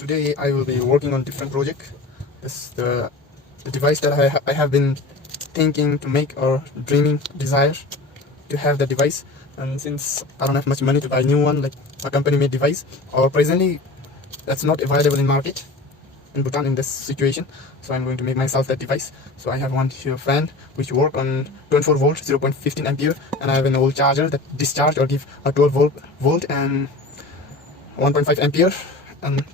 Today I will be working on different project. This the device that I have been thinking to make or dreaming desire to have the device, and since I don't have much money to buy a new one like a company made device, or presently that's not available in market in Bhutan in this situation, so I'm going to make myself that device. So I have one here fan which work on 24 volt 0.15 ampere, and I have an old charger that discharge or give a 12 volt and 1.5 ampere. And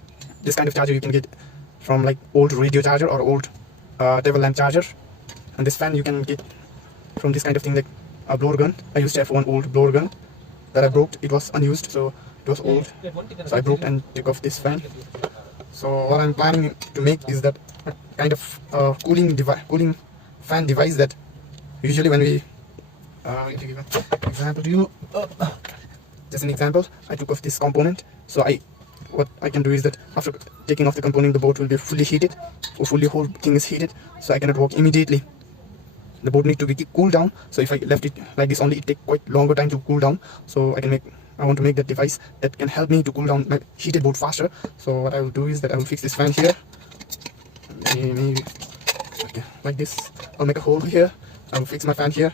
this kind of charger you can get from like old radio charger or old table lamp charger. And this fan you can get from this kind of thing like a blower gun. I used to have one old blower gun that I broke. It was unused, so it was old, so I broke and took off this fan. So what I'm planning to make is that kind of cooling fan device that usually when we if you give an example to you, just an example, I took off this component. So what I can do is that after taking off the component, the board will be fully heated, or fully whole thing is heated, so I cannot work immediately. The board needs to be cooled down. So if I left it like this only, it take quite longer time to cool down. So I want to make that device that can help me to cool down my heated board faster. So what I will do is that I will fix this fan here, maybe okay, like this. I'll make a hole here. I will fix my fan here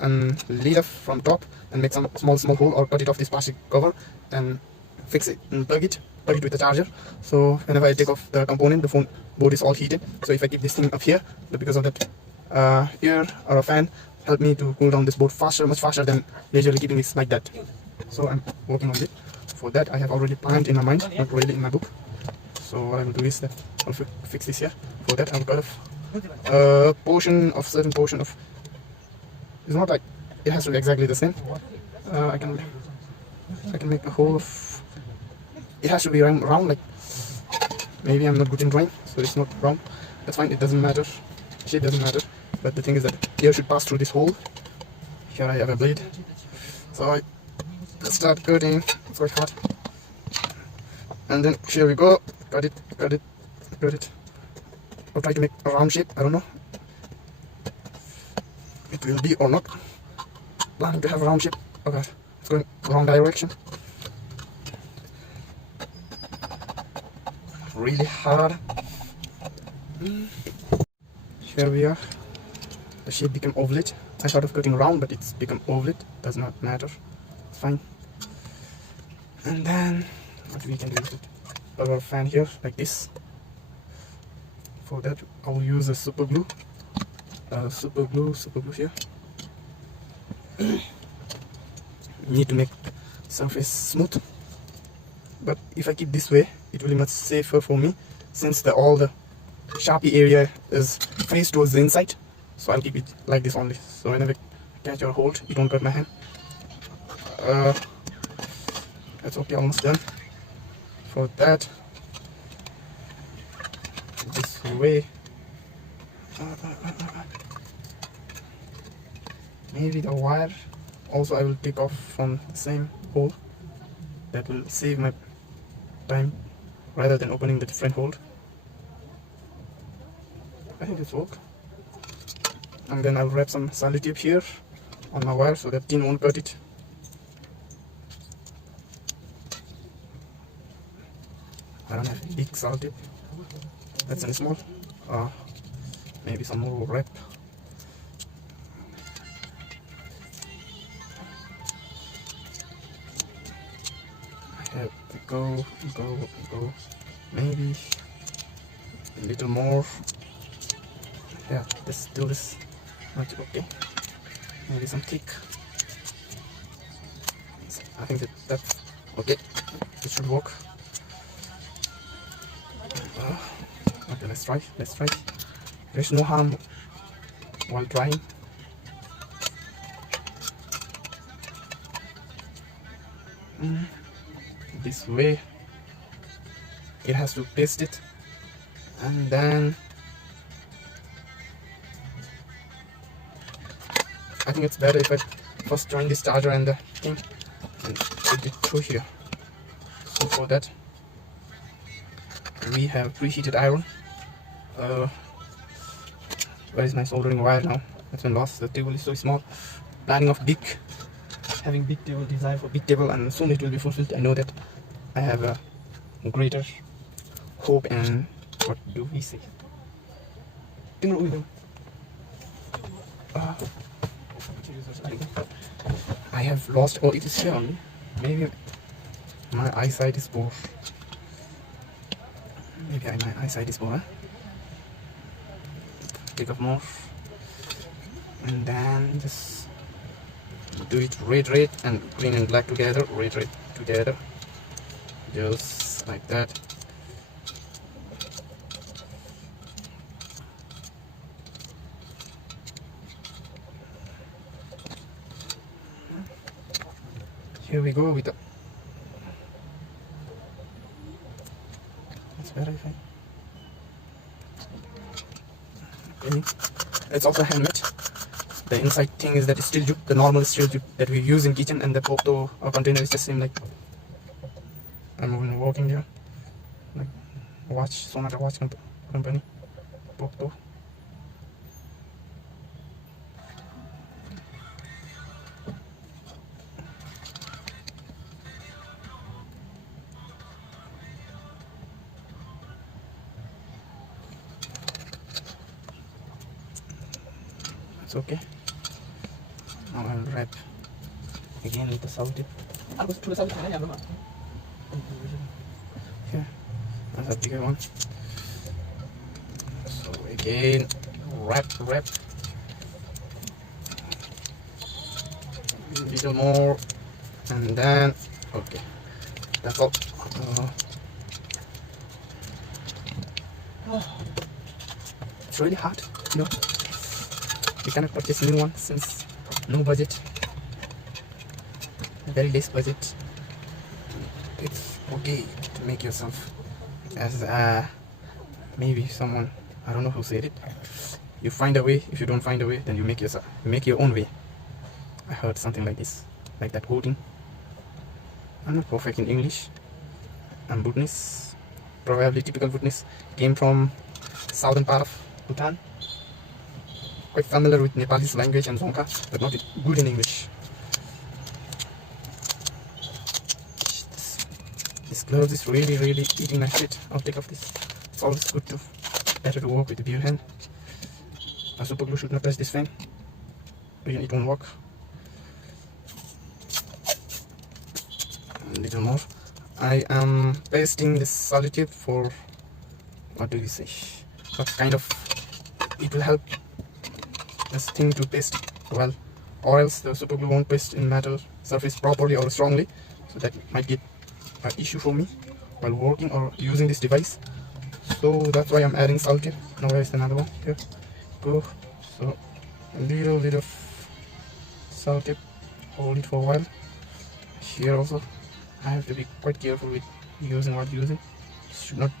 and lead off from top and make some small hole, or cut it off this plastic cover and fix it and plug it with the charger. So whenever I take off the component, the phone board is all heated. So if I keep this thing up here, because of that air or a fan help me to cool down this board much faster than usually keeping it like that. So I'm working on it. For that I have already planned in my mind, not really in my book. So what I will do is that I'll fix this here. For that I'll cut off a certain portion of. It's not like it has to be exactly the same. I can make a hole of. It has to be round, like maybe I'm not good in drawing, so it's not round. That's fine. It doesn't matter. Shape doesn't matter. But the thing is that air should pass through this hole. Here I have a blade. So I start cutting. It's quite hard. And then here we go. Cut it. I'll try to make a round shape. I don't know. It will be or not. Planning to have a round shape. Oh god, it's going wrong direction. Really hard. Here we are. The shape became ovalite. I thought of cutting round, but it's become ovalite. Does not matter. It's fine. And then what we can do is put our fan here like this. For that, I will use a super glue. Super glue here. Need to make surface smooth. But if I keep this way, it will be much safer for me, since all the sharpie area is faced towards the inside. So I'll keep it like this only. So whenever I catch or hold, it won't cut my hand. That's okay, almost done. For that, this way. Maybe the wire also I will take off from the same hole. That will save my time rather than opening the different hole. I think this works. And then I'll wrap some sellotape here on my wire so that tin won't cut it. I don't have big sellotape. That's a small. Maybe some more wrap. Have to go. Maybe a little more. Yeah, this much okay. Maybe some thick. I think that's okay. It should work. Okay, let's try. There's no harm while trying. This way it has to paste it, and then I think it's better if I first join this charger and the thing and put it through here. So for that we have preheated iron. Where is my soldering wire now? That's been lost. The table is so small. Planning of having big table, desire for big table, and soon it will be fulfilled. I know that I have a greater hope and what do we say? I have lost, or it is shown. Maybe my eyesight is poor. Maybe my eyesight is poor. Take up more, and then just do it red and green and black together, red together, just like that. Here we go with the, let's verify. Okay. It's also handmade. The inside thing is that steel tube, the normal steel tube that we use in kitchen, and the Pokto container is the same. Like I'm working here, like watch, Sonata watch company, Pokto. It's okay. Now I'll wrap again with the salt tip. Here, that's a bigger one. So again, wrap. A little more, and then okay, that's all. It's really hard, you know. You cannot purchase new one since no budget, very less budget. It's okay to make yourself as maybe someone, I don't know who said it, you find a way. If you don't find a way, then you make your own way. I heard something like this, like that quoting. I'm not perfect in English. I'm Bhutanese, probably typical Bhutanese. Came from southern part of Bhutan. Quite familiar with Nepalese language and Dzongkha, but not good in English. This glove is really eating my shit. I'll take off this. It's always better to work with the bare hand. A super glue should not touch this fan, even it won't work. A little more. I am pasting this solid tip for, what do you say? What kind of, it will help this thing to paste well, or else the super glue won't paste in metal surface properly or strongly, so that might get an issue for me while working or using this device. So that's why I'm adding salt tip. Now where's another one? Here go. So a little bit of salt tip, hold it for a while. Here also I have to be quite careful with using what using. Should not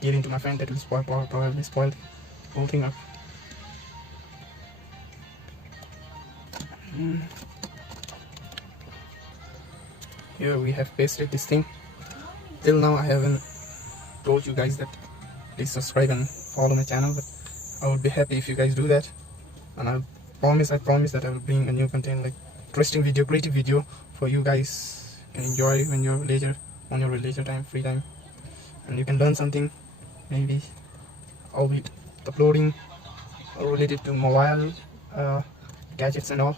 get into my fan, that will probably spoil the whole thing up. Here we have pasted this thing. Till now I haven't told you guys that please subscribe and follow my channel, but I would be happy if you guys do that. And I promise that I will bring a new content, like interesting video, creative video for you guys can enjoy when you're on your leisure time, free time, and you can learn something. Maybe I'll be uploading related to mobile gadgets and all.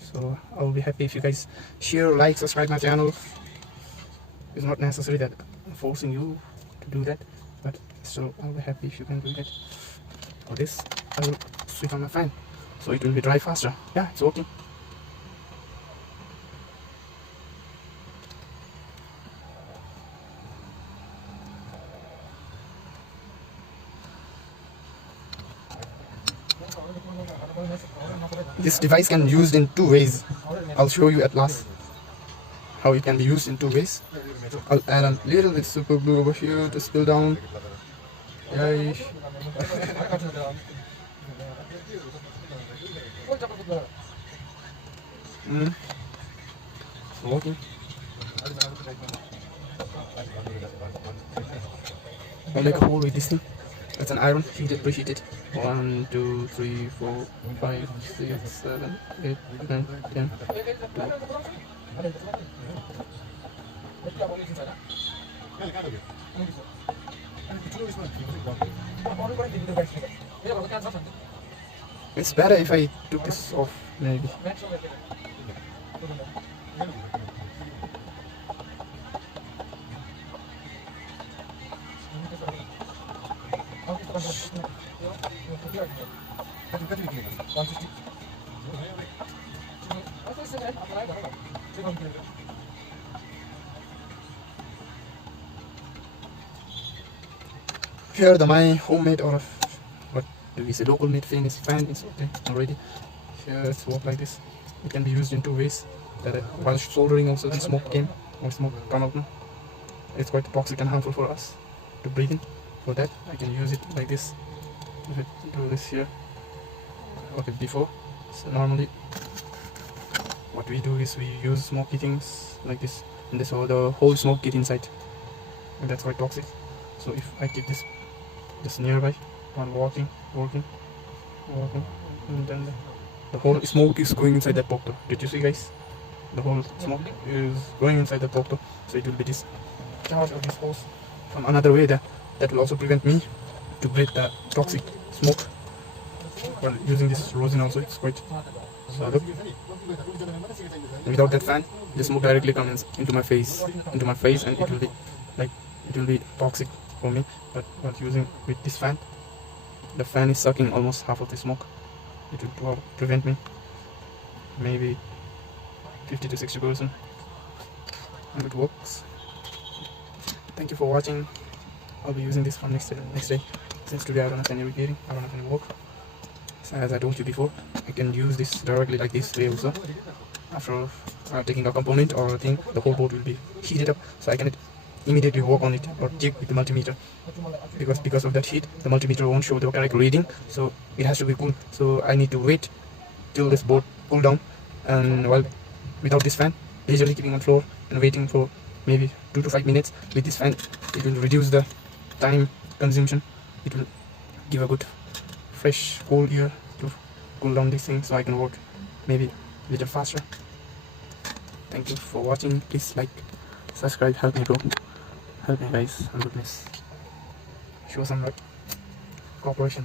So I'll be happy if you guys share, like, subscribe my channel. It's not necessary that I'm forcing you to do that, but still I'll be happy if you can do that. For this, I will switch on my fan, so it will be dry faster. Yeah, it's working. This device can be used in two ways. I'll show you at last how it can be used in two ways. I'll add a little bit super glue over here to spill down. Yay. Working. I'll make a hole with this thing. That's an iron, heated, preheated. 1, 2, 3, 4, 5, 6, 7, 8, 9, 10, 12. It's better if I took this off, maybe. Here my homemade, or what do we say, local made fan is okay already. Here it's work like this. It can be used in two ways. That while soldering also the smoke came or smoke come out now. It's quite toxic and harmful for us to breathe in. For that I can use it like this. If I do this here, okay, before. So normally what we do is we use smoky things like this, and this all the whole smoke get inside, and that's quite toxic. So if I keep this just nearby while working, and then the whole smoke is going inside that pokto. Did you see, guys? The whole smoke is going inside the pokto, so it will be discharged or disposed from another way. That will also prevent me to breathe the toxic smoke while using this rosin. Also, it's quite so look. Without that fan, the smoke directly comes into my face, and it will be toxic for me. But while using with this fan, the fan is sucking almost half of the smoke. It will prevent me maybe 50 to 60%, and it works. Thank you for watching. I'll be using this from next day. Since today I don't have any repairing, I don't have any work. So as I told you before, I can use this directly like this way also. After taking a component or a thing, the whole board will be heated up, so I can immediately work on it or check with the multimeter. Because of that heat, the multimeter won't show the correct reading, so it has to be cool. So I need to wait till this board cool down, and while without this fan, leisurely keeping on floor and waiting for maybe 2 to 5 minutes. With this fan, it will reduce the time consumption. It will give a good fresh cold air to cool down this thing, so I can work maybe a little faster. Thank you for watching. Please like, subscribe, help me bro, help me guys, and goodness, show some like cooperation.